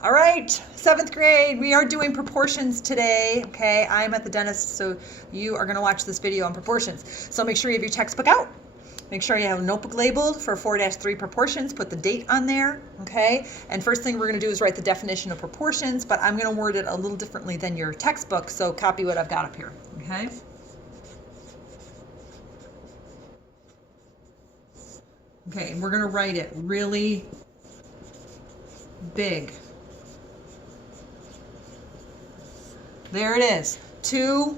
All right, 7th grade, we are doing proportions today, okay? I'm at the dentist, so you are gonna watch this video on proportions. So make sure you have your textbook out. Make sure you have a notebook labeled for 4-3 proportions, put the date on there, okay? And first thing we're gonna do is write the definition of proportions, but I'm gonna word it a little differently than your textbook, so copy what I've got up here, okay? Okay, and we're gonna write it really big. There it is, 2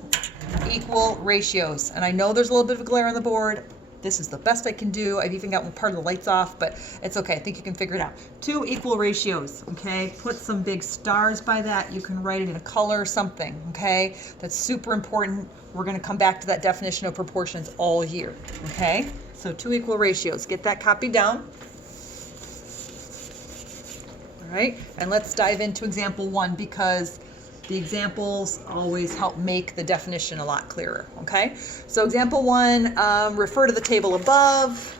equal ratios. And I know there's a little bit of a glare on the board. This is the best I can do. I've even got one part of the lights off, but it's okay. I think you can figure it out. 2 equal ratios, okay? Put some big stars by that. You can write it in a color or something, okay? That's super important. We're gonna come back to that definition of proportions all year, okay? So 2 equal ratios. Get that copied down. All right, and let's dive into example 1 because the examples always help make the definition a lot clearer, okay? So example 1, refer to the table above.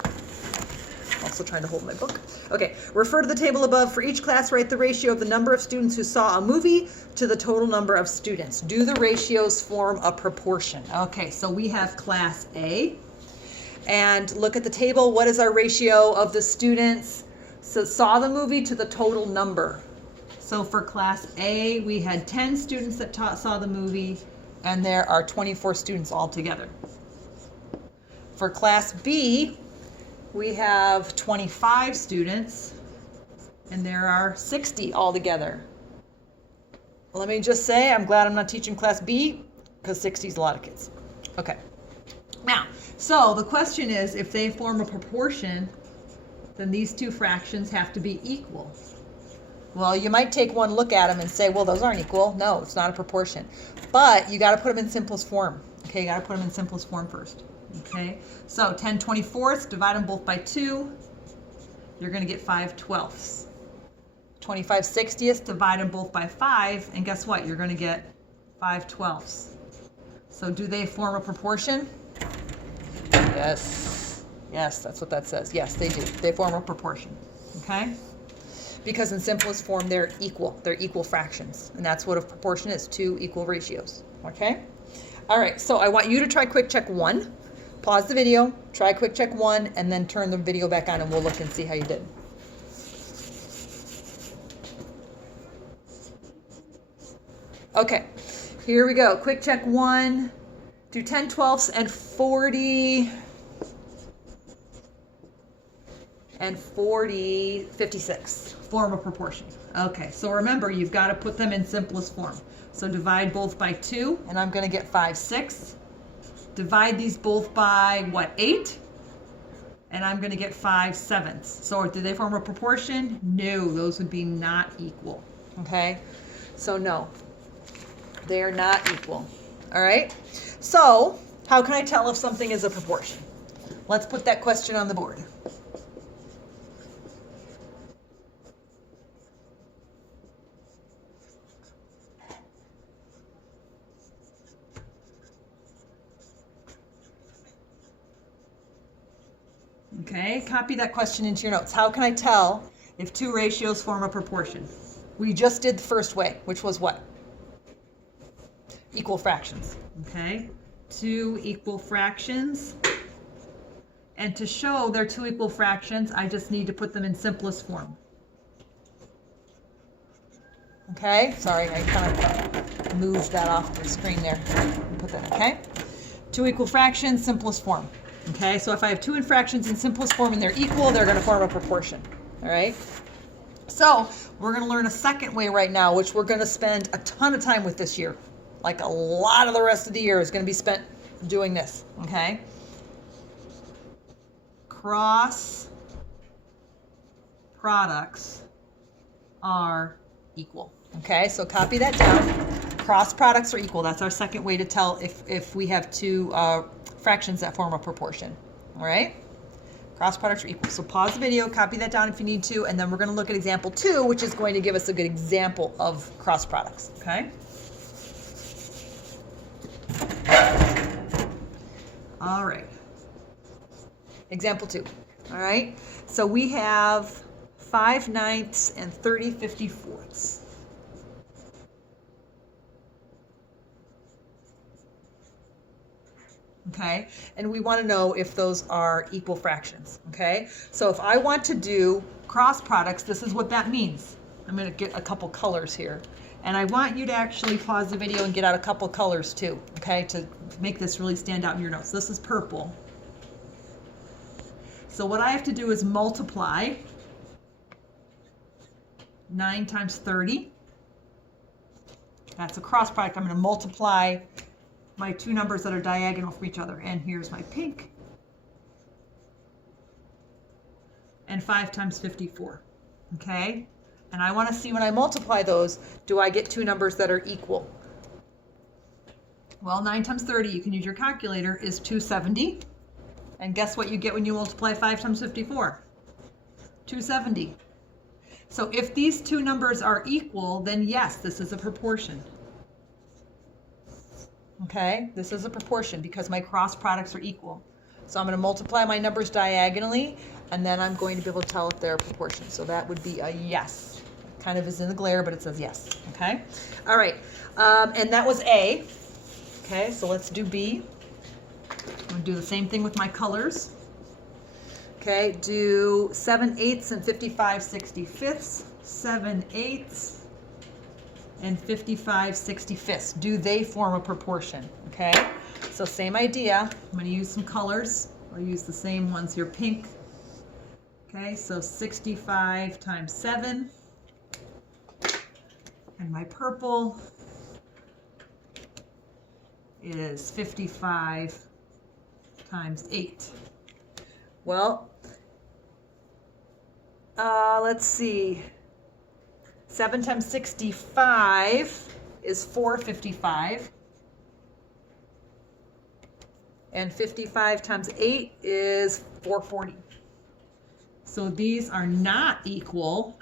Also trying to hold my book. Okay, refer to the table above. For each class, write the ratio of the number of students who saw a movie to the total number of students. Do the ratios form a proportion? Okay, so we have class A. And look at the table. What is our ratio of the students so saw the movie to the total number? So for class A, we had 10 students that saw the movie, and there are 24 students altogether. For class B, we have 25 students, and there are 60 altogether. Let me just say, I'm glad I'm not teaching class B, because 60 is a lot of kids. Okay. Now, so the question is, if they form a proportion, then these 2 fractions have to be equal. Well, you might take one look at them and say, well, those aren't equal. No, it's not a proportion. But you got to put them in simplest form. Okay, you got to put them in simplest form first. Okay, so 10 24ths, divide them both by 2. You're going to get 5 12ths. 25 60ths, divide them both by 5. And guess what? You're going to get 5 12ths. So do they form a proportion? Yes. Yes, that's what that says. Yes, they do. They form a proportion. Okay? Because in simplest form, they're equal. They're equal fractions. And that's what a proportion is, 2 equal ratios. Okay? All right, so I want you to try quick check 1. Pause the video, try quick check 1, and then turn the video back on and we'll look and see how you did. Okay, here we go. Quick check 1. Do 10 12ths and 40 and 40 56. Form a proportion. Okay, so remember, you've got to put them in simplest form. So divide both by 2, and I'm going to get 5 6. Divide these both by, what, 8? And I'm going to get 5 7ths. So do they form a proportion? No, those would be not equal. Okay, so no, they are not equal. All right, so how can I tell if something is a proportion? Let's put that question on the board. Okay, copy that question into your notes. How can I tell if 2 ratios form a proportion? We just did the first way, which was what? Equal fractions. Okay, 2 equal fractions. And to show they're 2 equal fractions, I just need to put them in simplest form. Okay, sorry, I kind of moved that off the screen there. Put that, okay? 2 equal fractions, simplest form. Okay, so if I have 2 fractions in simplest form and they're equal, they're going to form a proportion. All right? So we're going to learn a second way right now, which we're going to spend a ton of time with this year. Like a lot of the rest of the year is going to be spent doing this. Okay? Cross products are equal. Okay, so copy that down. Cross products are equal. That's our second way to tell if we have 2 fractions that form a proportion. All right? Cross products are equal. So pause the video, copy that down if you need to, and then we're going to look at example 2, which is going to give us a good example of cross products. Okay? All right. Example 2. All right? So we have 5/9 and 30/54. Okay, and we want to know if those are equal fractions. Okay, so if I want to do cross products, this is what that means. I'm going to get a couple colors here, and I want you to actually pause the video and get out a couple colors too, okay, to make this really stand out in your notes. This is purple. So what I have to do is multiply 9 times 30. That's a cross product. I'm going to multiply my two numbers that are diagonal from each other. And here's my pink. And 5 times 54. Okay? And I want to see when I multiply those, do I get two numbers that are equal? Well, 9 times 30, you can use your calculator, is 270. And guess what you get when you multiply 5 times 54? 270. So if these two numbers are equal, then yes, this is a proportion. Okay, this is a proportion because my cross products are equal. So I'm going to multiply my numbers diagonally, and then I'm going to be able to tell if they're a proportion. So that would be a yes. It kind of is in the glare, but it says yes. Okay, all right, and that was A. Okay, so let's do B. I'm going to do the same thing with my colors. Okay, do 7/8 and 55/65. 7/8 and 55/65. Do they form a proportion? Okay, so same idea. I'm going to use some colors. I'll use the same ones here, pink. Okay, so 65 times 7. And my purple is 55 times 8. Well, let's see. 7 times 65 is 455. And 55 times 8 is 440. So these are not equal.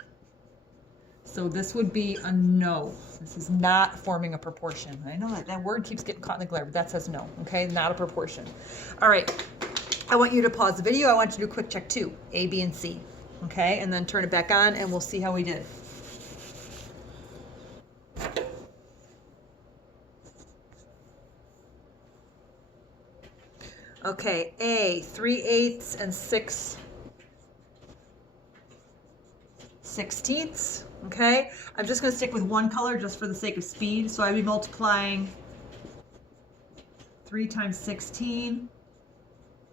So this would be a no. This is not forming a proportion. I know that word keeps getting caught in the glare, but that says no. Okay, not a proportion. All right. I want you to pause the video. I want you to do a quick check too, A, B, and C. Okay, and then turn it back on and we'll see how we did. Okay, A, 3/8 and 6/16. Okay, I'm just going to stick with one color just for the sake of speed. So I'd be multiplying 3 times 16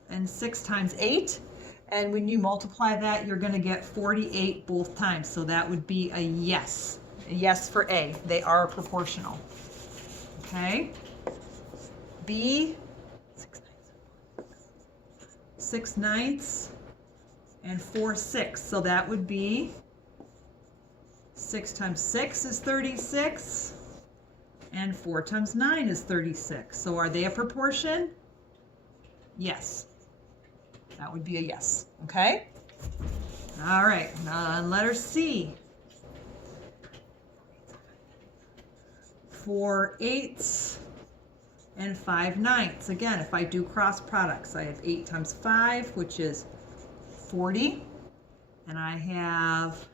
and 6 times 8. And when you multiply that, you're going to get 48 both times. So that would be a yes. A yes for A. They are proportional. Okay. B, 6/9 and 4/6. So that would be 6 times 6 is 36. And 4 times 9 is 36. So are they a proportion? Yes. That would be a yes. Okay? All right. Letter C. 4/8 and 5/9. Again, if I do cross products, I have 8 times 5, which is 40. And I have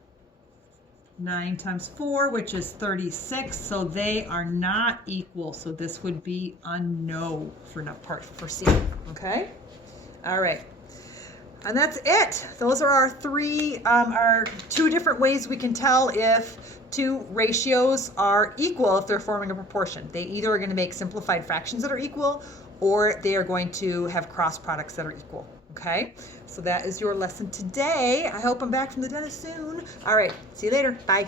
9 times 4, which is 36. So they are not equal. So this would be a no for C. Okay? All right. And that's it. Those are our two different ways we can tell if two ratios are equal if they're forming a proportion. They either are going to make simplified fractions that are equal, or they are going to have cross products that are equal. Okay? So that is your lesson today. I hope I'm back from the dentist soon. All right. See you later. Bye.